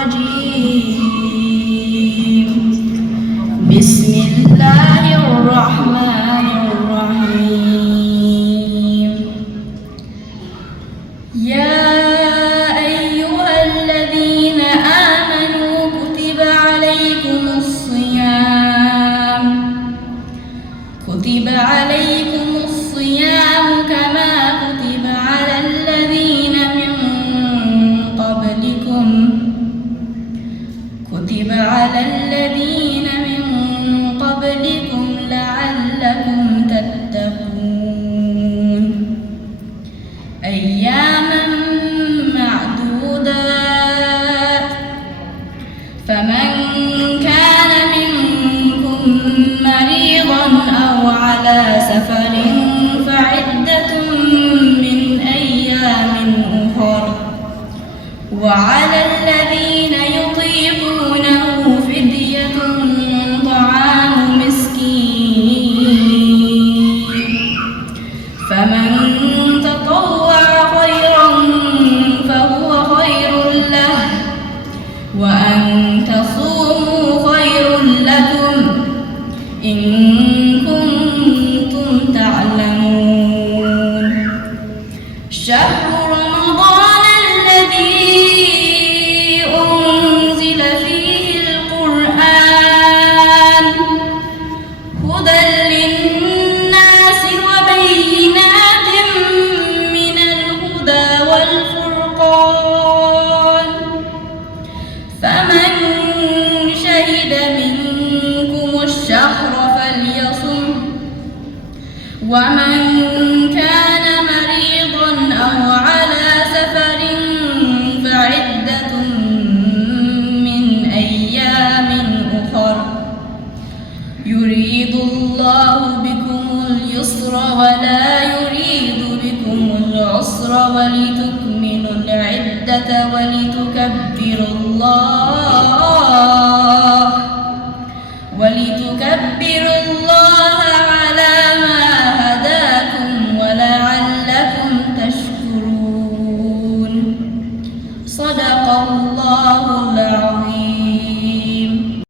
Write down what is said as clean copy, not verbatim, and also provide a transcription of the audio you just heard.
الرجيم. بسم الله الرحمن الرحيم. يا أيها الذين آمنوا كتب عليكم الصيام كما كتب على الذين من قبلكم لعلكم تتقون. أياما معدودات، فمن كان منكم مريضا أو على سفر فعدة من أيام أخر، وعلى الذين يطيقونه فدية طعام مسكين، فمن تطوع خيرا فهو خير له، وأن تصوموا خير لكم إن كنتم تعلمون. شهر رمضان الذي أنزل فيه القرآن هدى للناس وبينات من الهدى والفرقان، فمن شهد منكم الشهر فليصم، ومن كان مريضا أو على سفر فعدة من أيام أخر، يريد الله بكم اليسر ولا يريد بكم العسر ولتكملوا العدة ولتكبروا الله